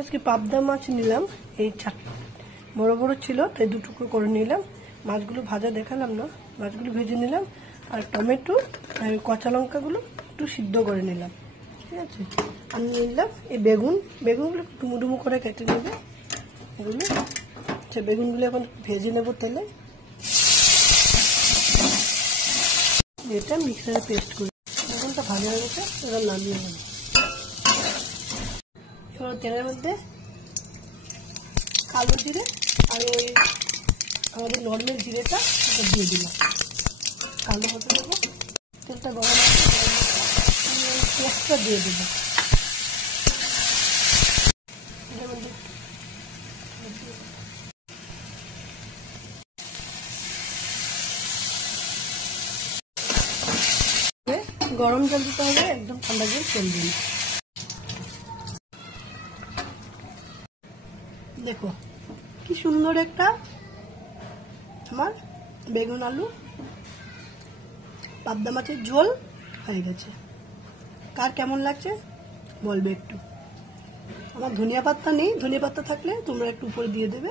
আজকে পাবদা মাছ নিলাম, এই বড় বড় ছিল তাই 2 টুকরো করে নিলাম। মাছগুলো ভাজা দেখালাম না, মাছগুলো ভেজে নিলাম। আর টমেটো আর কাঁচা লঙ্কাগুলো একটু সিদ্ধ করে নিলাম, ঠিক আছে। আমি নিলাম এই বেগুনগুলো ডুমো ডুমো করে কেটে নেবে এগুলো। আচ্ছা, বেগুনগুলো এখন ভেজে নেব তেলে। এটা মিক্সারে পেস্ট করি। বেগুনটা ভাজা হয়ে গেছে, এবার নামিয়ে নেব। এবার তেলের মধ্যে কালো জিরে আর ওই আমাদের নর্মাল জিরেটা ওটা দিয়ে দিলাম, কালো হতে দেবো। তেলটা গরম আছে, পেঁয়াজটা দিয়ে দেবো। গরম জল দিতে হবে, একদম ঠান্ডা জল চলবে না। দেখো কি সুন্দর একটা আমার বেগুন আলু পাবদা মাছের ঝোল হয়ে গেছে। কার কেমন লাগছে বলবে একটু। আমার ধনিয়া পাতা নেই, ধনিয়া পাতা থাকলে তোমরা একটু উপরে দিয়ে দেবে।